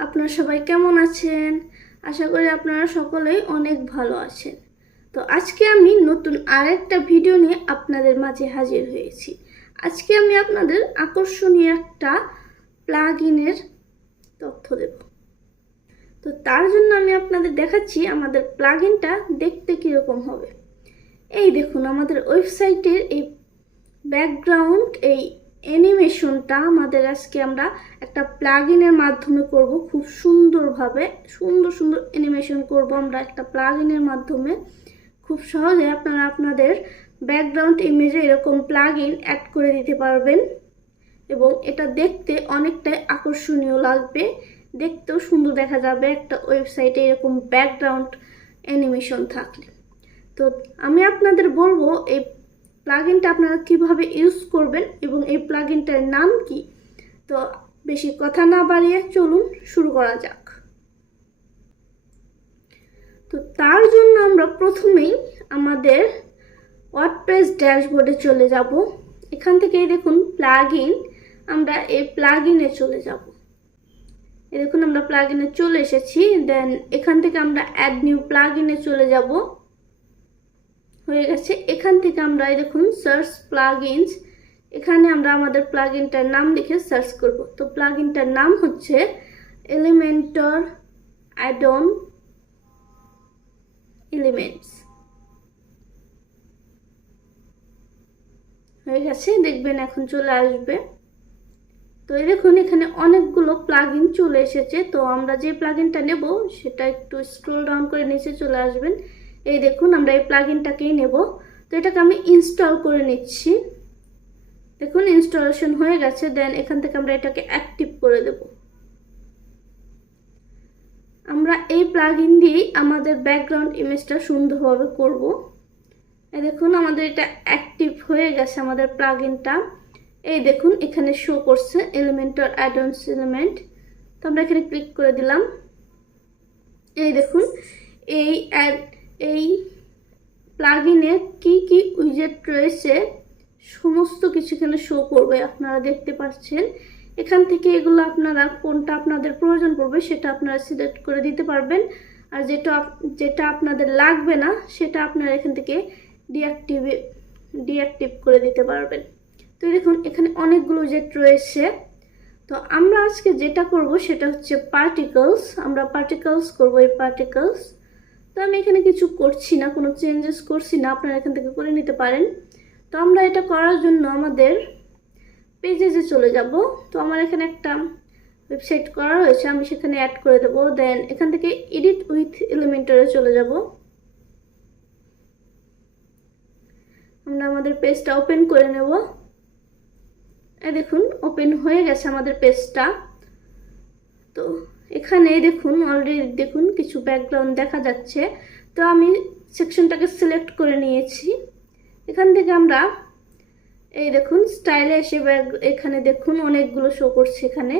আপনারা সবাই কেমন আছেন? আশা করি আপনারা সকলেই অনেক ভালো আছেন। তো আজকে আমি নতুন আরেকটা ভিডিও নিয়ে আপনাদের মাঝে হাজির হয়েছি। আজকে আমি আপনাদের আকর্ষণীয় একটা প্লাগইনের তথ্য দেব। তো তার জন্য আমি আপনাদের দেখাচ্ছি আমাদের প্লাগইনটা দেখতে কীরকম হবে। এই দেখুন, আমাদের ওয়েবসাইটের এই ব্যাকগ্রাউন্ড, এই অ্যানিমেশনটা আমাদের আজকে আমরা একটা প্লাগইনের মাধ্যমে করব। খুব সুন্দরভাবে সুন্দর সুন্দর অ্যানিমেশন করব আমরা একটা প্লাগইনের মাধ্যমে। খুব সহজে আপনারা আপনাদের ব্যাকগ্রাউন্ড ইমেজে এরকম প্লাগইন অ্যাড করে দিতে পারবেন এবং এটা দেখতে অনেকটাই আকর্ষণীয় লাগবে, দেখতেও সুন্দর দেখা যাবে একটা ওয়েবসাইটে এরকম ব্যাকগ্রাউন্ড অ্যানিমেশন থাকলে। তো আমি আপনাদের বলবো এই প্লাগইনটা আপনারা কিভাবে ইউজ করবেন এবং এই প্লাগইনটার নাম কি। তো বেশি কথা না বাড়িয়ে চলুন শুরু করা যাক। তো তার জন্য আমরা প্রথমেই আমাদের ওয়ার্ডপ্রেস ড্যাশবোর্ডে চলে যাব। এখান থেকে দেখুন প্লাগইন, আমরা এই প্লাগইনে চলে যাব। এই দেখুন আমরা প্লাগইনে চলে এসেছি। দেন এখান থেকে আমরা অ্যাড নিউ প্লাগইনে চলে যাব। হয়ে গেছে। এখান থেকে আমরা এই দেখুন সার্চ প্লাগইনস, এখানে আমরা আমাদের প্লাগইনটার নাম লিখে সার্চ করব। তো প্লাগইনটার নাম হচ্ছে এলিমেন্টর অ্যাড-অন এলিমেন্টস। হয়ে গেছে, দেখবেন এখন চলে আসবে। তো এই দেখুন এখানে অনেকগুলো প্লাগইন চলে এসেছে। তো আমরা যে প্লাগইনটা নেব সেটা একটু স্ক্রল ডাউন করে নিচে চলে আসবেন। এই দেখুন আমরা এই প্লাগইনটাকেই নেব। তো এটাকে আমি ইনস্টল করে নিচ্ছি। দেখুন ইনস্টলেশন হয়ে গেছে। দেন এখান থেকে আমরা এটাকে অ্যাক্টিভ করে দেব। আমরা এই প্লাগইন দিয়েই আমাদের ব্যাকগ্রাউন্ড ইমেজটা সুন্দরভাবে করব। এই দেখুন আমাদের এটা অ্যাক্টিভ হয়ে গেছে আমাদের প্লাগইনটা। এই দেখুন এখানে শো করছে এলিমেন্টর অ্যাড-অনস এলিমেন্ট। তো আমরা এখানে ক্লিক করে দিলাম। এই দেখুন এই প্লাগইনে কি কি উইজেট রয়েছে সমস্ত কিছু এখানে শো করবে, আপনারা দেখতে পাচ্ছেন। এখান থেকে এগুলো আপনারা কোনটা আপনাদের প্রয়োজন পড়বে সেটা আপনারা সিলেক্ট করে দিতে পারবেন, আর যেটা আপনাদের লাগবে না সেটা আপনারা এখান থেকে ডিঅ্যাক্টিভ করে দিতে পারবেন। তো দেখুন এখানে অনেকগুলো উইজেট রয়েছে। তো আমরা আজকে যেটা করব সেটা হচ্ছে পার্টিকলস। আমরা পার্টিকলস করব, এই পার্টিকলস। তো আমি এখানে কিছু করছি না, কোনো চেঞ্জেস করছি না, আপনারা এখান থেকে করে নিতে পারেন। তো আমরা এটা করার জন্য আমাদের পেজে চলে যাব। তো আমার এখানে একটা ওয়েবসাইট করা রয়েছে, আমি সেখানে অ্যাড করে দেবো। দেন এখান থেকে এডিট উইথ এলিমেন্টরে চলে যাব। আমরা আমাদের পেজটা ওপেন করে নেব। এই দেখুন ওপেন হয়ে গেছে আমাদের পেজটা। তো এখানে দেখুন অলরেডি দেখুন কিছু ব্যাকগ্রাউন্ড দেখা যাচ্ছে। তো আমি সেকশনটাকে সিলেক্ট করে নিয়েছি। এখান থেকে আমরা এই দেখুন স্টাইলে এসে এখানে দেখুন অনেকগুলো শো করছে। এখানে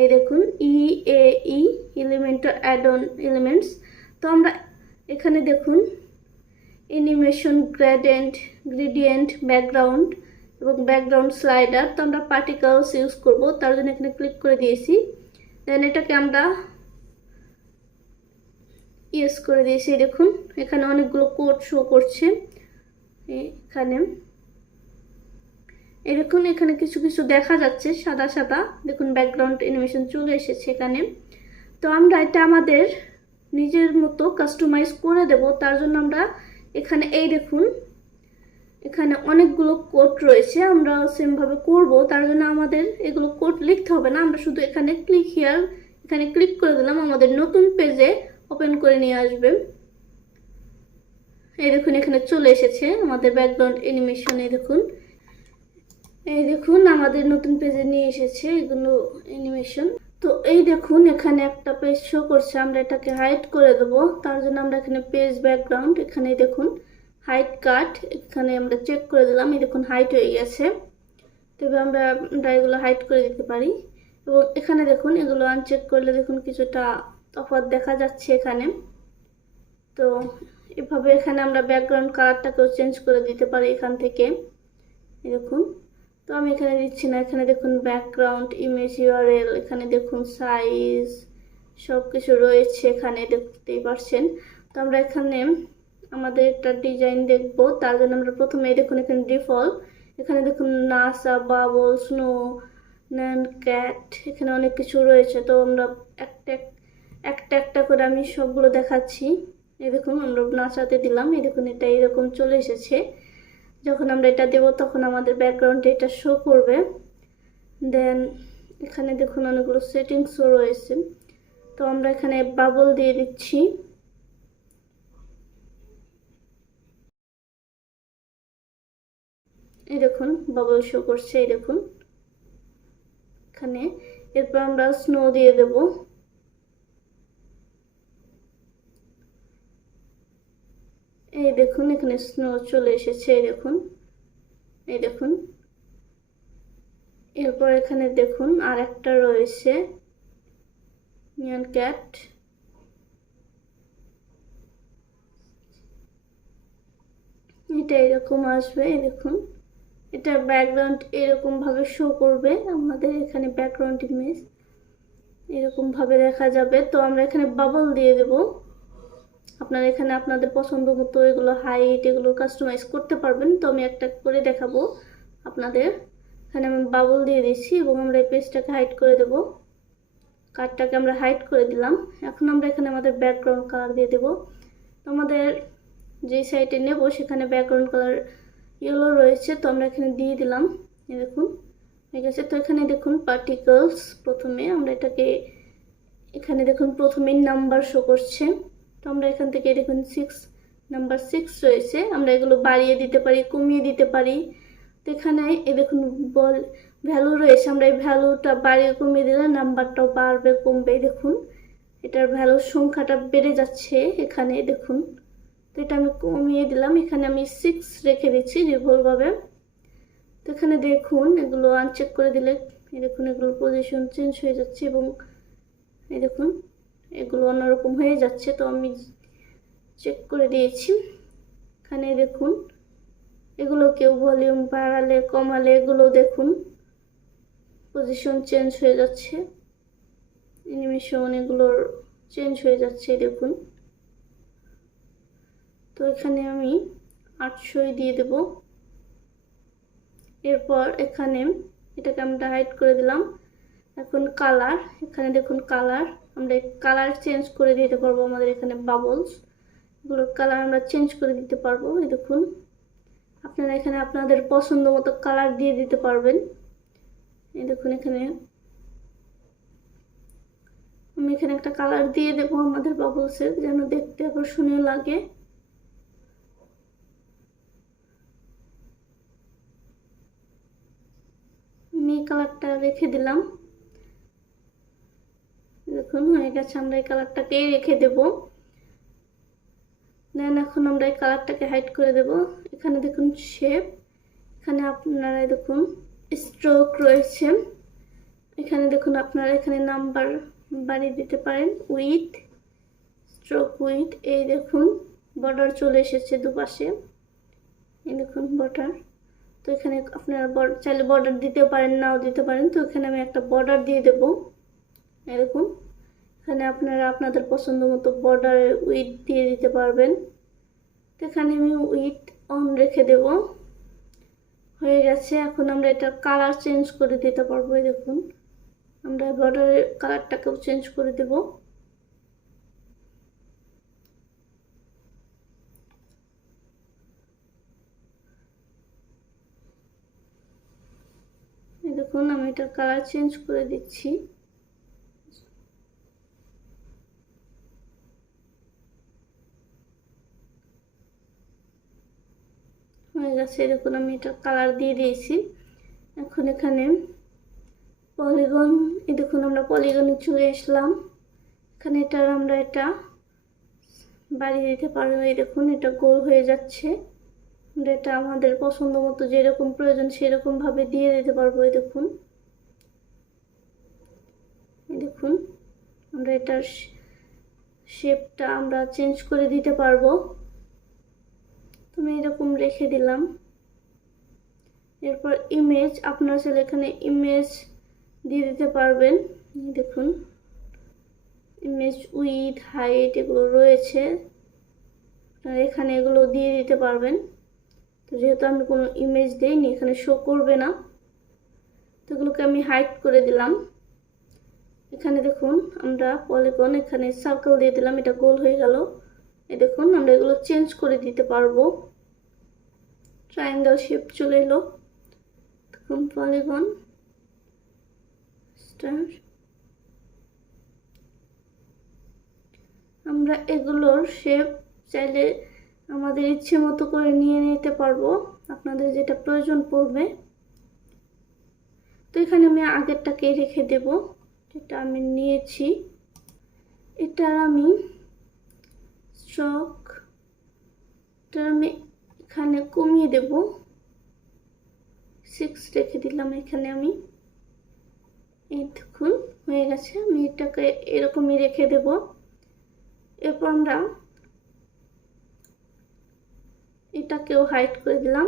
এই দেখুন EAE এলিমেন্টর অ্যাড-অন এলিমেন্টস। তো আমরা এখানে দেখুন অ্যানিমেশন, গ্রেডিয়েন্ট, ব্যাকগ্রাউন্ড এবং ব্যাকগ্রাউন্ড স্লাইডার। তো আমরা পার্টিকলস ইউজ করব, তার জন্য এখানে ক্লিক করে দিয়েছি। দেন এটাকে আমরা ইউজ করে দিয়েছি। দেখুন এখানে অনেকগুলো কোড শো করছে। এরকম এখানে কিছু কিছু দেখা যাচ্ছে সাদা সাদা। দেখুন ব্যাকগ্রাউন্ড অ্যানিমেশন চলে এসেছে এখানে। তো আমরা এটা আমাদের নিজের মতো কাস্টমাইজ করে দেব। তার জন্য আমরা এখানে এই দেখুন এখানে অনেকগুলো কোড রয়েছে, আমরা সেমভাবে করব। তার জন্য আমাদের এগুলো কোড লিখতে হবে না, আমরা শুধু এখানে এখানে ক্লিক করে দিলাম, আমাদের নতুন পেজে ওপেন করে নিয়ে আসবে। এই দেখুন এখানে চলে এসেছে আমাদের ব্যাকগ্রাউন্ড অ্যানিমেশন। এই দেখুন আমাদের নতুন পেজে নিয়ে এসেছে এগুলো অ্যানিমেশন। তো এই দেখুন এখানে একটা পেজ শো করছে, আমরা এটাকে হাইড করে দেবো। তার জন্য আমরা এখানে পেজ ব্যাকগ্রাউন্ড, এখানে দেখুন হাইড কাট, এখানে আমরা চেক করে দিলাম। এই দেখুন হাইড হয়ে গেছে। তবে আমরা এগুলো হাইড করে দিতে পারি। এবং এখানে দেখুন এগুলো আনচেক করলে দেখুন কিছুটা তফাৎ দেখা যাচ্ছে এখানে। তো এভাবে এখানে আমরা ব্যাকগ্রাউন্ড কালারটাকেও চেঞ্জ করে দিতে পারি এখান থেকে। এই দেখুন, তো আমি এখানে দিচ্ছি না। এখানে দেখুন ব্যাকগ্রাউন্ড ইমেজ ইউআরএল, এখানে দেখুন সাইজ, সব কিছু রয়েছে এখানে, দেখতেই পাচ্ছেন। তো আমরা এখানে আমাদের একটা ডিজাইন দেখব, তার জন্য আমরা প্রথমে দেখুন এখানে ডিফল্ট, এখানে দেখুন NASA, bubble, snow, NAND, cat, এখানে অনেক কিছু রয়েছে। তো আমরা একটা একটা একটা করে আমি সবগুলো দেখাচ্ছি। এই দেখুন আমরা নাসাতে দিলাম, এই দেখুন এটা এরকম চলে এসেছে। যখন আমরা এটা দেব তখন আমাদের ব্যাকগ্রাউন্ডে এটা শো করবে। দেন এখানে দেখুন অনেকগুলো সেটিংসও রয়েছে। তো আমরা এখানে বাবল দিয়ে দিচ্ছি। এই দেখুন বাবল শো করছে, এই দেখুন এখানে। এরপর আমরা স্নো দিয়ে দেব। এই দেখুন এখানে স্নো চলে এসেছে, এই দেখুন, এই দেখুন। এরপর এখানে দেখুন আর একটা রয়েছে নিয়ন ক্যাট, এটা এরকম আসবে, এই দেখুন এটার ব্যাকগ্রাউন্ড এরকম ভাবে শো করবে। আমাদের এখানে ব্যাকগ্রাউন্ড ইমেজ এরকম ভাবে দেখা যাবে। তো আমরা এখানে বাবল দিয়ে দেব। আপনারা এখানে আপনাদের পছন্দ মতো এগুলো হাইট এগুলো কাস্টমাইজ করতে পারবেন। তো আমি একটা করে দেখাবো আপনাদের। এখানে আমি বাবল দিয়ে দিচ্ছি এবং আমরা এই পেজটাকে হাইড করে দেব। কার্ডটাকে আমরা হাইড করে দিলাম। এখন আমরা এখানে আমাদের ব্যাকগ্রাউন্ড কালার দিয়ে দেব। তো আমাদের যে সাইটে নেব সেখানে ব্যাকগ্রাউন্ড কালার ইয়েলো রয়েছে, তো আমরা এখানে দিয়ে দিলাম। এই দেখুন হয়ে গেছে। তো এখানে দেখুন পার্টিকলস, প্রথমে আমরা এটাকে এখানে দেখুন প্রথমে নাম্বার শো করছে। তো আমরা এখান থেকে দেখুন নাম্বার 6 রয়েছে, আমরা এগুলো বাড়িয়ে দিতে পারি, কমিয়ে দিতে পারি। তো এখানে এই দেখুন বল ভ্যালু রয়েছে, আমরা এই ভ্যালুটা বাড়িয়ে কমিয়ে দিলে নাম্বারটাও বাড়বে কমবে। দেখুন এটার ভ্যালুর সংখ্যাটা বেড়ে যাচ্ছে এখানে দেখুন। তো এটা আমি কমিয়ে দিলাম, এখানে আমি 6 রেখে দিচ্ছি ডিফল্টভাবে। তো এখানে দেখুন এগুলো আনচেক করে দিলে এই দেখুন এগুলোর পজিশন চেঞ্জ হয়ে যাচ্ছে এবং এই দেখুন এগুলো অন্যরকম হয়ে যাচ্ছে। তো আমি চেক করে দিয়েছি। এখানে দেখুন এগুলো কেউ ভলিউম বাড়ালে কমালে এগুলো দেখুন পজিশন চেঞ্জ হয়ে যাচ্ছে, অ্যানিমেশন এগুলোর চেঞ্জ হয়ে যাচ্ছে দেখুন। তো এখানে আমি 800 দিয়ে দেব। এরপর এখানে এটাকে আমরা হাইড করে দিলাম। এখন কালার, এখানে দেখুন কালার, আমরা কালার চেঞ্জ করে দিতে পারবো। আমাদের এখানে বাবলস এগুলোর কালার আমরা চেঞ্জ করে দিতে পারবো। এই দেখুন আপনারা এখানে আপনাদের পছন্দ মতো কালার দিয়ে দিতে পারবেন। এই দেখুন এখানে আমি এখানে একটা কালার দিয়ে দেবো আমাদের বাবলসের, যেন দেখতে আকর্ষণীয় লাগে। আমি এই কালারটা রেখে দিলাম। দেখুন হয়ে গেছে, আমরা এই কালারটাকেই রেখে দেব। দেন এখন আমরা এই কালারটাকে হাইড করে দেব। এখানে দেখুন শেপ, এখানে আপনারা দেখুন স্ট্রোক রয়েছে, এখানে দেখুন আপনারা এখানে নাম্বার বাড়িয়ে দিতে পারেন, উইথ স্ট্রোক উইথ। এই দেখুন বর্ডার চলে এসেছে দুপাশে, এই দেখুন বর্ডার। তো এখানে আপনারা চাইলে বর্ডার দিতে পারেন, নাও দিতে পারেন। তো এখানে আমি একটা বর্ডার দিয়ে দেব। এই দেখুন এখানে আপনারা আপনাদের পছন্দ মতো বর্ডারের উইথ দিয়ে দিতে পারবেন। তো এখানে আমি উইথ অন রেখে দেব। হয়ে গেছে। এখন আমরা এটা কালার চেঞ্জ করে দিতে পারবো। এই দেখুন আমরা বর্ডারের কালারটাকেও চেঞ্জ করে দেব। এই দেখুন আমি এটার কালার চেঞ্জ করে দিচ্ছি। হয়ে গেছে, দেখুন আমি এটা কালার দিয়ে দিয়েছি। এখন এখানে পলিগন, এই দেখুন আমরা পলিগনে চলে আসলাম। এখানে এটার আমরা এটা বাড়িয়ে দিতে পারবো। এই দেখুন এটা গোল হয়ে যাচ্ছে, আমরা এটা আমাদের পছন্দ মতো যেরকম প্রয়োজন সেরকম ভাবে দিয়ে দিতে পারবো। এই দেখুন, এই দেখুন আমরা এটার শেপটা আমরা চেঞ্জ করে দিতে পারবো। আমি এরকম রেখে দিলাম। এরপর ইমেজ, আপনারা চাইলে এখানে ইমেজ দিয়ে দিতে পারবেন। দেখুন ইমেজ উইথ হাইট এগুলো রয়েছে, আপনারা এখানে এগুলো দিয়ে দিতে পারবেন। তো যেহেতু আমি কোনো ইমেজ দিইনি এখানে শো করবে না, তো এগুলোকে আমি হাইড করে দিলাম। এখানে দেখুন আমরা পলিগন এখানে সার্কেল দিয়ে দিলাম, এটা গোল হয়ে গেল। এই দেখুন আমরা এগুলো চেঞ্জ করে দিতে পারবো, ট্রায়াঙ্গেল শেপ চলে এলো। দেখুন পলিগন স্টার, আমরা এগুলোর শেপ চাইলে আমাদের ইচ্ছে মতো করে নিয়ে নিতে পারবো, আপনাদের যেটা প্রয়োজন পড়বে। তো এখানে আমি আগেরটাকে রেখে দেব, যেটা আমি নিয়েছি। এটার আমি স্ট্রোকটা আমি এখানে কমিয়ে দেব, 6 রেখে দিলাম এখানে আমি। এই দেখুন হয়ে গেছে, আমি এটাকে এরকমই রেখে দেব। এরপর আমরা এটাকেও হাইড করে দিলাম।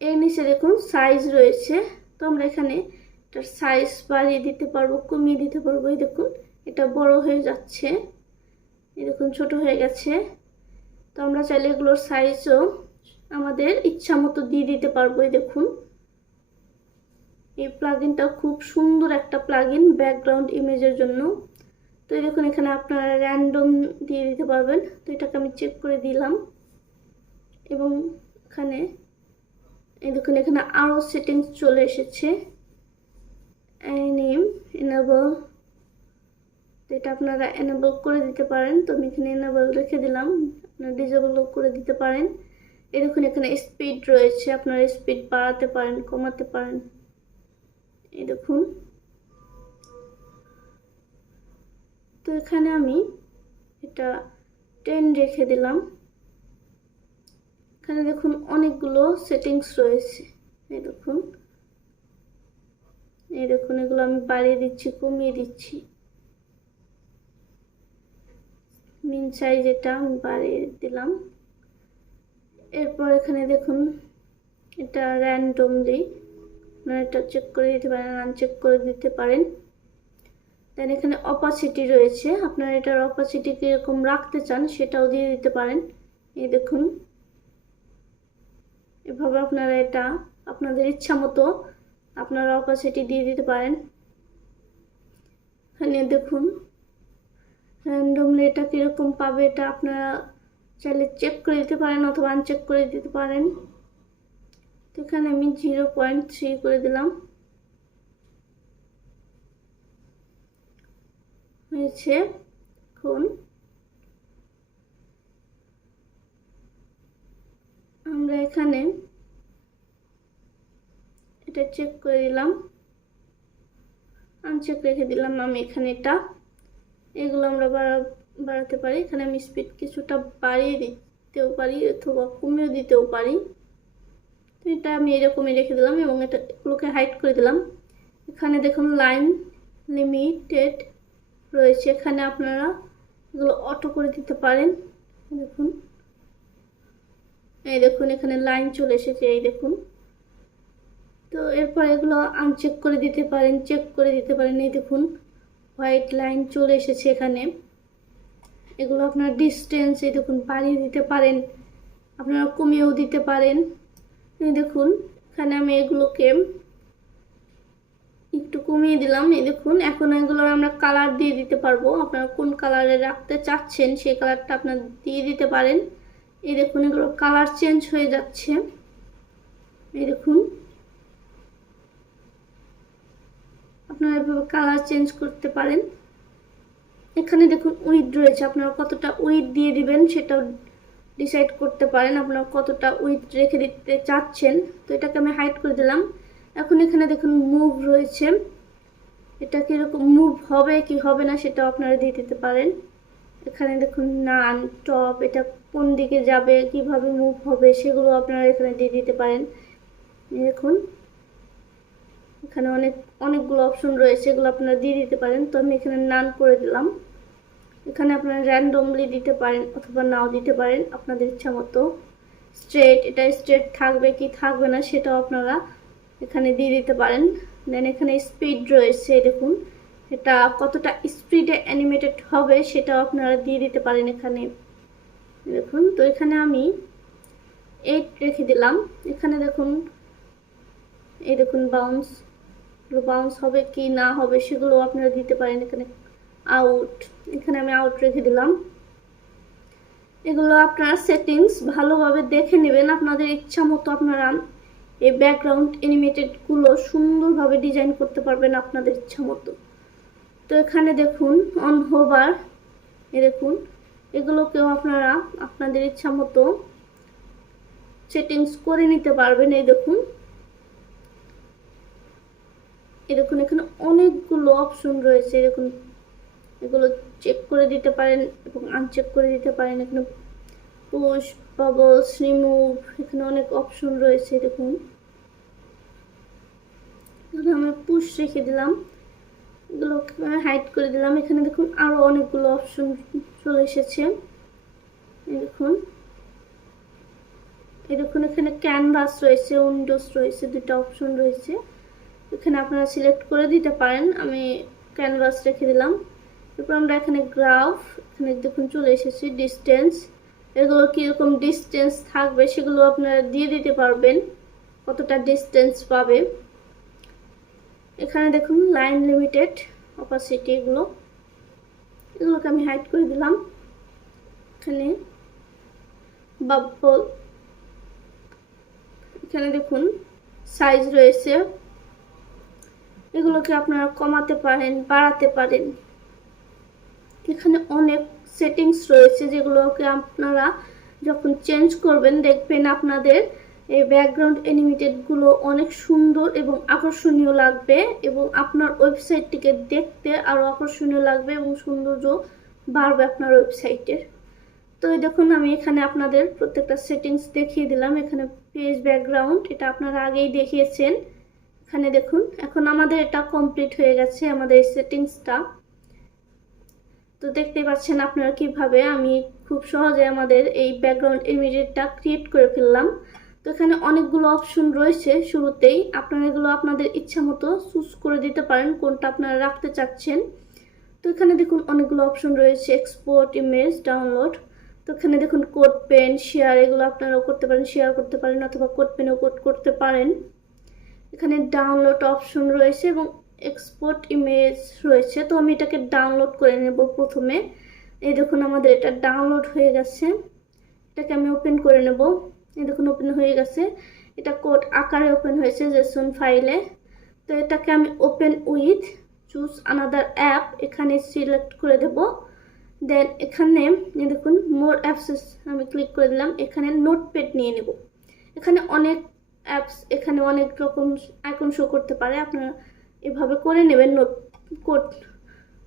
এর নিচে দেখুন সাইজ রয়েছে, তো আমরা এখানে এটার সাইজ বাড়িয়ে দিতে পারবো, কমিয়ে দিতে পারবো। এই দেখুন এটা বড় হয়ে যাচ্ছে, এই দেখুন ছোট হয়ে গেছে। তো আমরা চাইলে এগুলোর সাইজও আমাদের ইচ্ছা মতো দিয়ে দিতে পারবো। এই দেখুন এই প্লাগইনটা খুব সুন্দর একটা প্লাগইন ব্যাকগ্রাউন্ড ইমেজের জন্য। তো এই দেখুন এখানে আপনারা র্যান্ডম দিয়ে দিতে পারবেন। তো এটাকে আমি চেক করে দিলাম এবং এখানে এই দেখুন এখানে আরও সেটিংস চলে এসেছে, নেম এনেবল, তো এটা আপনারা এনেবল করে দিতে পারেন। তো আমি এখানে এনেবল রেখে দিলাম, আপনারা ডিসেবলও করে দিতে পারেন। এই দেখুন এখানে স্পিড রয়েছে, আপনারা স্পিড বাড়াতে পারেন, কমাতে পারেন। এই দেখুন, তো এখানে আমি এটা 10 রেখে দিলাম। এখানে দেখুন অনেকগুলো সেটিংস রয়েছে, এই দেখুন এগুলো আমি বাড়িয়ে দিচ্ছি, কমিয়ে দিচ্ছি। মিন সাইজ এটা আমি বাড়িয়ে দিলাম। এরপর এখানে দেখুন এটা র্যান্ডমলি, আপনারা এটা চেক করে দিতে পারেন, আনচেক করে দিতে পারেন। দেন এখানে অপাসিটি রয়েছে, আপনারা এটার অপাসিটি কীরকম রাখতে চান সেটাও দিয়ে দিতে পারেন। এই দেখুন এভাবে আপনারা এটা আপনাদের ইচ্ছা মতো আপনারা অপাসিটি দিয়ে দিতে পারেন। এখানে দেখুন র্যান্ডমলি এটা কীরকম পাবে এটা আপনারা চাইলে চেক করে দিতে পারেন অথবা আনচেক করে দিতে পারেন। তো এখানে আমি 0.3 করে দিলাম, হয়েছে। এখন আমরা এখানে এটা চেক করে দিলাম, আনচেক রেখে দিলাম আমি এখানে এটা। এগুলো আমরা বাড়াতে পারি, এখানে আমি স্পিড কিছুটা বাড়িয়ে দিতেও পারি অথবা কমিয়ে দিতেও পারি। তো এটা আমি এরকমই রেখে দিলাম এবং এগুলোকে হাইড করে দিলাম। এখানে দেখুন লাইন লিমিটেড রয়েছে, এখানে আপনারা এগুলো অটো করে দিতে পারেন। দেখুন এই দেখুন এখানে লাইন চলে এসেছে, এই দেখুন। তো এরপর এগুলো আনচেক করে দিতে পারেন, চেক করে দিতে পারেন। এই দেখুন হোয়াইট লাইন চলে এসেছে এখানে। এগুলো আপনার ডিস্টেন্স এই দেখুন বাড়িয়ে দিতে পারেন, আপনারা কমিয়েও দিতে পারেন। এই দেখুন এখানে আমি এগুলোকে একটু কমিয়ে দিলাম। এই দেখুন এখন এগুলো আমরা কালার দিয়ে দিতে পারবো, আপনারা কোন কালারে রাখতে চাচ্ছেন সেই কালারটা আপনারা দিয়ে দিতে পারেন। এই দেখুন এগুলো কালার চেঞ্জ হয়ে যাচ্ছে, এই দেখুন আপনারা এভাবে কালার চেঞ্জ করতে পারেন। এখানে দেখুন উইথ রয়েছে, আপনারা কতটা উইথ দিয়ে দিবেন সেটাও ডিসাইড করতে পারেন, আপনারা কতটা উইথ রেখে দিতে চাচ্ছেন। তো এটাকে আমি হাইড করে দিলাম। এখন এখানে দেখুন মুভ রয়েছে, এটা কীরকম মুভ হবে কি হবে না সেটাও আপনারা দিয়ে দিতে পারেন। এখানে দেখুন নান টপ, এটা কোন দিকে যাবে কিভাবে মুভ হবে সেগুলো আপনারা এখানে দিয়ে দিতে পারেন। দেখুন এখানে অনেকগুলো অপশন রয়েছে, এগুলো আপনারা দিয়ে দিতে পারেন। তো আমি এখানে নান করে দিলাম। এখানে আপনারা র্যান্ডমলি দিতে পারেন অথবা নাও দিতে পারেন আপনাদের ইচ্ছা মতো। স্ট্রেট, এটা স্ট্রেট থাকবে কি থাকবে না সেটাও আপনারা এখানে দিয়ে দিতে পারেন। দেন এখানে স্পিড রয়েছে, দেখুন এটা কতটা স্পিডে অ্যানিমেটেড হবে সেটাও আপনারা দিয়ে দিতে পারেন এখানে। দেখুন, তো এখানে আমি 8 রেখে দিলাম। এখানে দেখুন, এই দেখুন বাউন্স হবে কি না হবে সেগুলো আপনারা দিতে পারেন। এখানে আউট, এখানে আমি আউট রেখে দিলাম। এগুলো আপনারা সেটিংস ভালোভাবে দেখে নেবেন। আপনাদের ইচ্ছা মতো আপনারা এই ব্যাকগ্রাউন্ড অ্যানিমেটেডগুলো সুন্দরভাবে ডিজাইন করতে পারবেন আপনাদের ইচ্ছা মতো। তো এখানে দেখুন অন হোভার, দেখুন এগুলোকেও আপনারা আপনাদের ইচ্ছা মতো সেটিংস করে নিতে পারবেন। এই দেখুন এখানে অনেকগুলো অপশন রয়েছে। দেখুন এগুলো চেক করে দিতে পারেন এবং আনচেক করে দিতে পারেন। এখানে পুশ, বাবলস, রিমুভ, এখানে অনেক অপশন রয়েছে। দেখুন আমি পুশ রেখে দিলাম, এগুলো হাইড করে দিলাম। এখানে দেখুন আরো অনেকগুলো অপশন চলে এসেছে। দেখুন এখানে ক্যানভাস রয়েছে, উইন্ডোজ রয়েছে, দুটো অপশন রয়েছে। এখানে আপনারা সিলেক্ট করে দিতে পারেন। আমি ক্যানভাস রেখে দিলাম। এরপর আমরা এখানে গ্রাফ, এখানে দেখুন চলে এসেছি। ডিস্টেন্স, এগুলো কীরকম ডিস্টেন্স থাকবে সেগুলো আপনারা দিয়ে দিতে পারবেন, কতটা ডিস্টেন্স পাবে। এখানে দেখুন লাইন লিমিটেড, অপাসিটি, এগুলোকে আমি হাইড করে দিলাম। এখানে বাবল, এখানে দেখুন সাইজ রয়েছে, এগুলোকে আপনারা কমাতে পারেন, বাড়াতে পারেন। এখানে অনেক সেটিংস রয়েছে যেগুলোকে আপনারা যখন চেঞ্জ করবেন দেখবেন আপনাদের এই ব্যাকগ্রাউন্ড অ্যানিমেটেডগুলো অনেক সুন্দর এবং আকর্ষণীয় লাগবে এবং আপনার ওয়েবসাইটটিকে দেখতে আরও আকর্ষণীয় লাগবে এবং সৌন্দর্য বাড়বে আপনার ওয়েবসাইটের। তো দেখুন আমি এখানে আপনাদের প্রত্যেকটা সেটিংস দেখিয়ে দিলাম। এখানে পেজ ব্যাকগ্রাউন্ড, এটা আপনারা আগেই দেখিয়েছেন। এখানে দেখুন এখন আমাদের এটা কমপ্লিট হয়ে গেছে, আমাদের এই সেটিংসটা। তো দেখতেই পাচ্ছেন আপনারা কিভাবে আমি খুব সহজে আমাদের এই ব্যাকগ্রাউন্ড ইমেজটা ক্রিয়েট করে ফেললাম। তো এখানে অনেকগুলো অপশন রয়েছে শুরুতেই, আপনারা এগুলো আপনাদের ইচ্ছা মতো চুজ করে দিতে পারেন কোনটা আপনারা রাখতে চাচ্ছেন। তো এখানে দেখুন অনেকগুলো অপশন রয়েছে, এক্সপোর্ট ইমেজ, ডাউনলোড। তো এখানে দেখুন কোড পেন, শেয়ার, এগুলো আপনারাও করতে পারেন, শেয়ার করতে পারেন অথবা কোড পেনেও কোড করতে পারেন। এখানে ডাউনলোড অপশন রয়েছে এবং এক্সপোর্ট ইমেজ রয়েছে। তো আমি এটাকে ডাউনলোড করে নেব প্রথমে। এই দেখুন আমাদের এটা ডাউনলোড হয়ে গেছে, এটাকে আমি ওপেন করে নেব। এই দেখুন ওপেন হয়ে গেছে, এটা কোড আকারে ওপেন হয়েছে জেসন ফাইলে। তো এটাকে আমি open with choose another app এখানে সিলেক্ট করে দেব। দেন এখানে দেখুন মোর অ্যাপসেস আমি ক্লিক করে দিলাম। এখানে নোটপ্যাড নিয়ে নেব। এখানে অনেক অ্যাপস, এখানে অনেক রকম আইকন শো করতে পারে, আপনারা এভাবে করে নেবেন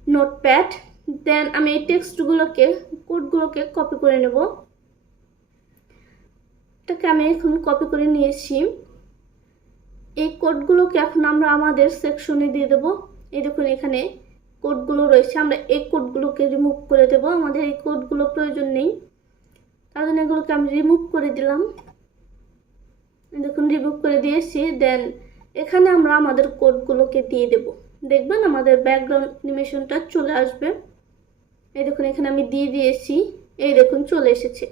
নোটপ্যাড। দেন আমি এই কোডগুলোকে কপি করে নেব। এটাকে আমি এখন কপি করে নিয়েছি। এই কোডগুলোকে এখন আমরা আমাদের সেকশনে দিয়ে দেব। এই দেখুন এখানে কোডগুলো রয়েছে, আমরা এই কোডগুলোকে রিমুভ করে দেব। আমাদের এই কোডগুলো প্রয়োজন নেই, তার জন্য এগুলোকে আমি রিমুভ করে দিলাম। দেখুন রিমুভ করে দিয়েছি। দেন এখানে আমরা আমাদের কোডগুলোকে দিয়ে দেব, দেখবেন আমাদের ব্যাকগ্রাউন্ড অ্যানিমেশনটা চলে আসবে। এই দেখুন এখানে আমি দিয়ে দিয়েছি, এই দেখুন চলে এসেছে।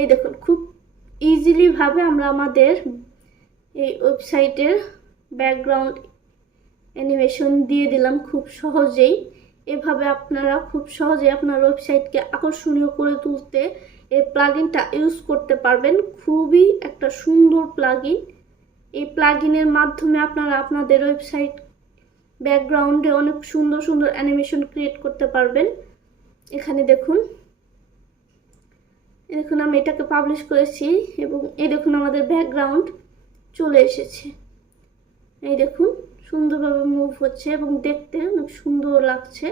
এই দেখুন খুব ইজিলি ভাবে আমরা আমাদের এই ওয়েবসাইটের ব্যাকগ্রাউন্ড অ্যানিমেশন দিয়ে দিলাম খুব সহজেই। এভাবে আপনারা খুব সহজেই আপনার ওয়েবসাইটকে আকর্ষণীয় করে তুলতে এই প্লাগইনটা ইউজ করতে পারবেন। খুবই একটা সুন্দর প্লাগইন। এই প্লাগইনের মাধ্যমে আপনারা আপনাদের ওয়েবসাইট ব্যাকগ্রাউন্ডে অনেক সুন্দর সুন্দর অ্যানিমেশন ক্রিয়েট করতে পারবেন। এখানে দেখুন আমি এটাকে পাবলিশ করেছি এবং এই দেখুন আমাদের ব্যাকগ্রাউন্ড চলে এসেছে। এই দেখুন সুন্দরভাবে মুভ হচ্ছে এবং দেখতে অনেক সুন্দর লাগছে।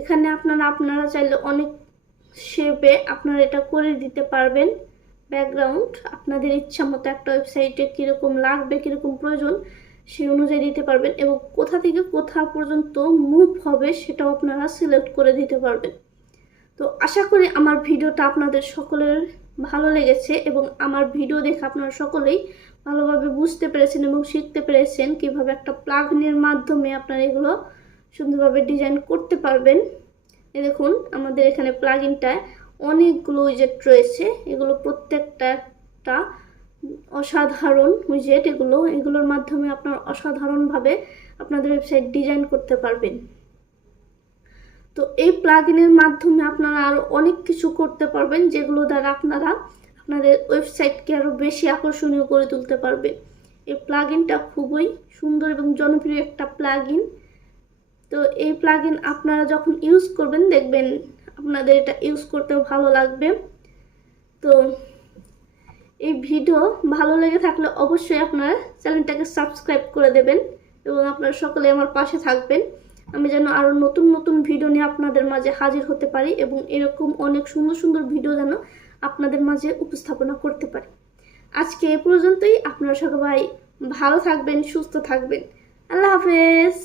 এখানে আপনারা চাইলে অনেক শেপে আপনারা এটা করে দিতে পারবেন। ব্যাকগ্রাউন্ড আপনাদের ইচ্ছা মতো একটা ওয়েবসাইটে কীরকম লাগবে, কীরকম প্রয়োজন সেই অনুযায়ী দিতে পারবেন এবং কোথা থেকে কোথা পর্যন্ত মুভ হবে সেটাও আপনারা সিলেক্ট করে দিতে পারবেন। তো আশা করি আমার ভিডিওটা আপনাদের সকলের ভালো লেগেছে এবং আমার ভিডিও দেখে আপনারা সকলেই ভালোভাবে বুঝতে পেরেছেন এবং শিখতে পেরেছেন কিভাবে একটা প্লাগইনের মাধ্যমে আপনারা এগুলো সুন্দরভাবে ডিজাইন করতে পারবেন। এই দেখুন আমাদের এখানে প্লাগইনটায় অনেকগুলো উইজেট রয়েছে, এগুলো প্রত্যেকটা একটা অসাধারণ উইজেট। এগুলোর মাধ্যমে আপনারা অসাধারণভাবে আপনাদের ওয়েবসাইট ডিজাইন করতে পারবেন। তো এই প্লাগইনের মাধ্যমে আপনারা আরও অনেক কিছু করতে পারবেন, যেগুলো দ্বারা আপনারা আপনাদের ওয়েবসাইটকে আরও বেশি আকর্ষণীয় করে তুলতে পারবেন। এই প্লাগইনটা খুবই সুন্দর এবং জনপ্রিয় একটা প্লাগইন। তো এই প্লাগইন আপনারা যখন ইউজ করবেন দেখবেন আপনাদের এটা ইউজ করতেও ভালো লাগবে। তো এই ভিডিও ভালো লেগে থাকলে অবশ্যই আপনারা চ্যানেলটাকে সাবস্ক্রাইব করে দেবেন এবং আপনারা সকলে আমার পাশে থাকবেন, আমি যেন আরও নতুন নতুন ভিডিও নিয়ে আপনাদের মাঝে হাজির হতে পারি এবং এরকম অনেক সুন্দর সুন্দর ভিডিও যেন আপনাদের মাঝে উপস্থাপনা করতে পারি। আজকে এ পর্যন্তই। আপনারা সবাই ভালো থাকবেন, সুস্থ থাকবেন। আল্লাহ হাফেজ।